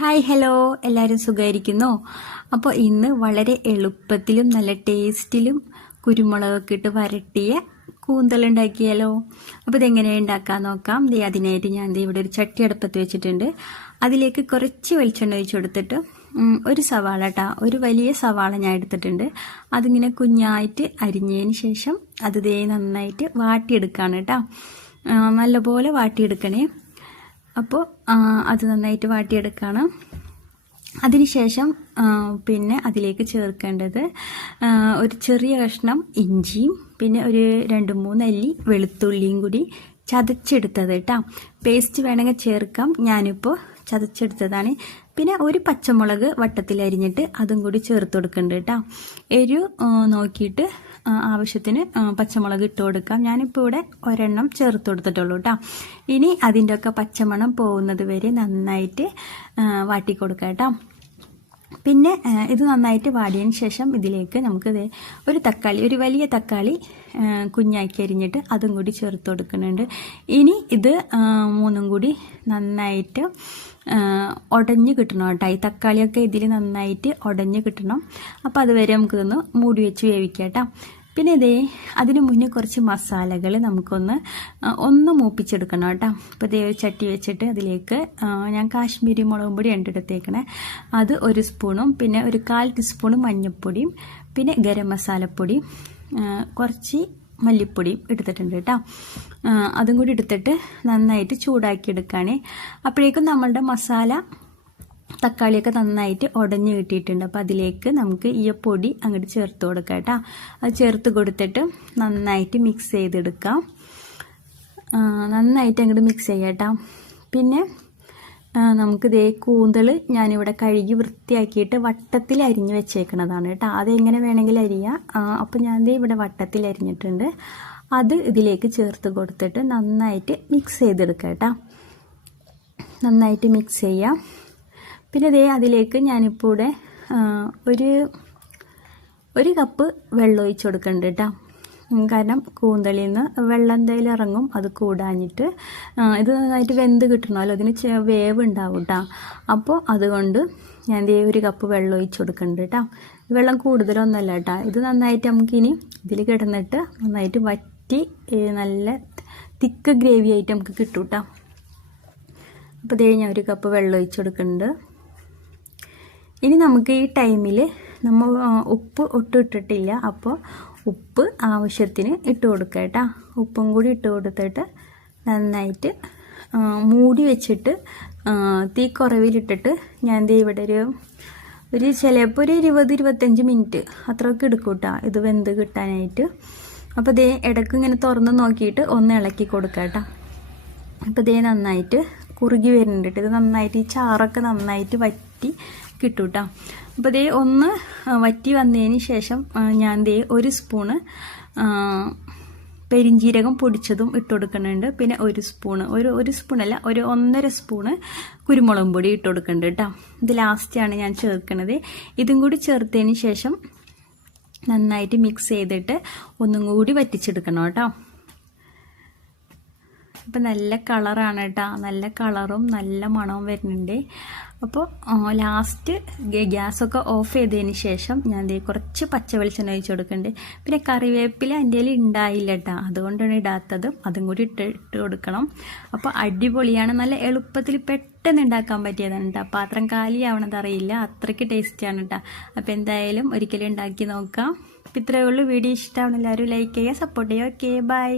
Hi hello എല്ലാവരും സുഖമായിരിക്കുന്നോ അപ്പോൾ ഇന്ന് വളരെ എളുപ്പത്തിലും നല്ല ടേസ്റ്റിലും കുരുമുളകൊക്കെ ഇട്ട് വരട്ടിയ കൂന്തലുണ്ടാക്കിയാലോ അപ്പോൾ ഇതെങ്ങനെ ഉണ്ടാക്കാൻ നോക്കാം. ദേ അതിനായിട്ട് ഞാൻ ഇവിടെ ഒരു ചട്ടി അടുപ്പത്ത് വെച്ചിട്ടുണ്ട്. അതിലേക്ക് കുറച്ച് വെളിച്ചെണ്ണ ഒഴിച്ചു കൊടുത്തിട്ട് ഒരു സവാള കേട്ടോ ഒരു വലിയ സവാള ഞാൻ എടുത്തിട്ടുണ്ട്. അതിങ്ങനെ കുഞ്ഞായിട്ട് അരിഞ്ഞതിന് ശേഷം അത് ദേ നന്നായിട്ട് വാട്ടിയെടുക്കുകയാണ് കേട്ടോ നല്ലപോലെ വാട്ടിയെടുക്കണേ. അപ്പോൾ അത് നന്നായിട്ട് വാട്ടിയെടുക്കണം. അതിനുശേഷം പിന്നെ അതിലേക്ക് ചേർക്കേണ്ടത് ഒരു ചെറിയ കഷ്ണം ഇഞ്ചിയും പിന്നെ ഒരു രണ്ട് മൂന്ന് അല്ലി വെളുത്തുള്ളിയും കൂടി ചതച്ചെടുത്തത് കേട്ടോ പേസ്റ്റ് വേണമെങ്കിൽ ചേർക്കാം. ഞാനിപ്പോൾ ചതച്ചെടുത്തതാണ്. പിന്നെ ഒരു പച്ചമുളക് വട്ടത്തിൽ അരിഞ്ഞിട്ട് അതും കൂടി ചേർത്ത് കൊടുക്കുന്നുണ്ട് കേട്ടോ എരിവ് നോക്കിയിട്ട് ആവശ്യത്തിന് പച്ചമുളക് ഇട്ട് കൊടുക്കാം. ഞാനിപ്പോൾ ഇവിടെ ഒരെണ്ണം ചേർത്ത് കൊടുത്തിട്ടുള്ളൂ കേട്ടോ ഇനി അതിന്റെയൊക്കെ പച്ചമണം പോകുന്നത് വരെ നന്നായിട്ട് വാട്ടിക്കൊടുക്കാം വാട്ടി കൊടുക്കാം കേട്ടോ പിന്നെ ഇത് നന്നായിട്ട് വാടിയതിന് ശേഷം ഇതിലേക്ക് നമുക്ക് ഒരു തക്കാളി ഒരു വലിയ തക്കാളി കുഞ്ഞാക്കി അരിഞ്ഞിട്ട് അതും കൂടി ചേർത്ത് കൊടുക്കുന്നുണ്ട്. ഇനി ഇത് മൂന്നും കൂടി നന്നായിട്ട് ഉടഞ്ഞ് കിട്ടണം കേട്ടോ. ഈ തക്കാളിയൊക്കെ ഇതിൽ നന്നായിട്ട് ഉടഞ്ഞ് കിട്ടണം. അപ്പോൾ അതുവരെ നമുക്കിതൊന്ന് മൂടി വെച്ച് വേവിക്കാം കേട്ടോ. പിന്നെ ഇതേ അതിന് മുന്നേ കുറച്ച് മസാലകൾ നമുക്കൊന്ന് ഒന്ന് മൂപ്പിച്ചെടുക്കണം കേട്ടോ. അപ്പോൾ ഇതേ ചട്ടി വെച്ചിട്ട് അതിലേക്ക് ഞാൻ കാശ്മീരി മുളകും പൊടി എണ്ണെടുത്തേക്കണേ അത് ഒരു സ്പൂണും പിന്നെ ഒരു കാൽ ടീസ്പൂണും മഞ്ഞൾപ്പൊടിയും പിന്നെ ഗരം മസാലപ്പൊടി കുറച്ച് മല്ലിപ്പൊടിയും എടുത്തിട്ടുണ്ട് കേട്ടോ. അതും കൂടി എടുത്തിട്ട് നന്നായിട്ട് ചൂടാക്കി അപ്പോഴേക്കും നമ്മളുടെ മസാല തക്കാളിയൊക്കെ നന്നായിട്ട് ഉടഞ്ഞു കിട്ടിയിട്ടുണ്ട്. അപ്പോൾ അതിലേക്ക് നമുക്ക് ഈ പൊടി അങ്ങോട്ട് ചേർത്ത് കൊടുക്കാം കേട്ടോ. അത് ചേർത്ത് കൊടുത്തിട്ട് നന്നായിട്ട് മിക്സ് ചെയ്തെടുക്കാം. നന്നായിട്ട് അങ്ങോട്ട് മിക്സ് ചെയ്യാം കേട്ടോ. പിന്നെ നമുക്ക് ദേ കൂന്തൾ ഞാനിവിടെ കഴുകി വൃത്തിയാക്കിയിട്ട് വട്ടത്തിൽ അരിഞ്ഞ് വെച്ചേക്കണതാണ് കേട്ടോ. അതെങ്ങനെ വേണമെങ്കിൽ അരിയാം. അപ്പോൾ ഞാൻ ദേ ഇവിടെ വട്ടത്തിൽ അരിഞ്ഞിട്ടുണ്ട്. അത് ഇതിലേക്ക് ചേർത്ത് കൊടുത്തിട്ട് നന്നായിട്ട് മിക്സ് ചെയ്തെടുക്കാം കേട്ടോ. നന്നായിട്ട് മിക്സ് ചെയ്യാം. പിന്നെ ദേ അതിലേക്ക് ഞാനിപ്പോൾ ഇവിടെ ഒരു ഒരു കപ്പ് വെള്ളം ഒഴിച്ച് കൊടുക്കുന്നുണ്ട് കേട്ടോ കാരണം കൂന്തളിൽ നിന്ന് വെള്ളം എന്തായാലും ഇറങ്ങും അത് കൂടാഞ്ഞിട്ട് ഇത് നന്നായിട്ട് വെന്ത് കിട്ടണമല്ലോ അതിന് വേവ് ഉണ്ടാവും കേട്ടോ അപ്പോൾ അതുകൊണ്ട് ഞാൻ ദേ ഒരു കപ്പ് വെള്ളം ഒഴിച്ച് കൊടുക്കുന്നുണ്ട് കേട്ടോ വെള്ളം കൂടുതലൊന്നുമല്ല കേട്ടോ ഇത് നന്നായിട്ട് നമുക്കിനി ഇതിൽ കിടന്നിട്ട് നന്നായിട്ട് വറ്റി നല്ല തിക്ക് ഗ്രേവി ആയിട്ട് നമുക്ക് കിട്ടും കേട്ടോ അപ്പോൾ ദേ ഞാൻ ഒരു കപ്പ് വെള്ളം ഒഴിച്ച് കൊടുക്കുന്നുണ്ട് ഇനി നമുക്ക് ഈ ടൈമിൽ നമ്മൾ ഉപ്പ് ഒട്ടും ഇട്ടിട്ടില്ല അപ്പോൾ ഉപ്പ് ആവശ്യത്തിന് ഇട്ട് കൊടുക്കുക കേട്ടോ. ഉപ്പും കൂടി ഇട്ട് കൊടുത്തിട്ട് നന്നായിട്ട് മൂടി വെച്ചിട്ട് തീ കുറവിലിട്ടിട്ട് ഞാൻ ഇവിടെ ഒരു ഒരു ചിലപ്പോൾ ഒരു ഇരുപത് ഇരുപത്തഞ്ച് മിനിറ്റ് അത്രയൊക്കെ എടുക്കും കേട്ടോ. ഇത് വെന്ത് കിട്ടാനായിട്ട്. അപ്പോൾ ഇതേ ഇടയ്ക്ക് ഇങ്ങനെ തുറന്ന് നോക്കിയിട്ട് ഒന്ന് ഇളക്കി കൊടുക്കാം കേട്ടോ. അപ്പോൾ ഇതേ നന്നായിട്ട് കുറുകി വരുന്നുണ്ട് ഇത് നന്നായിട്ട് ഈ ചാറൊക്കെ നന്നായിട്ട് വറ്റി കിട്ടും കേട്ടോ അപ്പോൾ ദേ ഒന്ന് വറ്റി വന്നതിന് ശേഷം ഞാൻ ദേ ഒരു സ്പൂണ് പെരിഞ്ചീരകം പൊടിച്ചതും ഇട്ട് കൊടുക്കുന്നുണ്ട്. പിന്നെ ഒരു സ്പൂണ് ഒരു ഒരു സ്പൂണല്ല ഒരു ഒന്നര സ്പൂണ് കുരുമുളകും പൊടി ഇട്ട് കൊടുക്കുന്നുണ്ട് കേട്ടോ. ഇത് ലാസ്റ്റാണ് ഞാൻ ചേർക്കുന്നത് ഇതും കൂടി ചേർത്തതിന് ശേഷം നന്നായിട്ട് മിക്സ് ചെയ്തിട്ട് ഒന്നും കൂടി വറ്റിച്ചെടുക്കണം കേട്ടോ. അപ്പം നല്ല കളറാണ് കേട്ടോ നല്ല കളറും നല്ല മണവും വരുന്നുണ്ട്. അപ്പോൾ ലാസ്റ്റ് ഗ്യാസൊക്കെ ഓഫ് ചെയ്തതിന് ശേഷം ഞാൻ ദേ കുറച്ച് പച്ച വെളിച്ചെണ്ണ ഒഴിച്ച് കൊടുക്കുന്നുണ്ട് പിന്നെ കറിവേപ്പില എന്റെ കയ്യിൽ ഉണ്ടായില്ല കേട്ടോ അതുകൊണ്ടാണ് ഇടാത്തത്. അതും കൂടി ഇട്ട് ഇട്ട് കൊടുക്കണം. അപ്പോൾ അടിപൊളിയാണ്. നല്ല എളുപ്പത്തിൽ പെട്ടെന്ന് ഉണ്ടാക്കാൻ പറ്റിയതാണ് കേട്ടോ പാത്രം കാലിയാവണത് അറിയില്ല. അത്രയ്ക്ക് ടേസ്റ്റിയാണ് കേട്ടോ അപ്പോൾ എന്തായാലും ഒരിക്കലും ഉണ്ടാക്കി നോക്കാം. അപ്പോൾ ഇത്രയേ ഉള്ളൂ. വീഡിയോ ഇഷ്ടമാണ് എല്ലാവരും ലൈക്ക് ചെയ്യുക സപ്പോർട്ട് ചെയ്യുക. Okay bye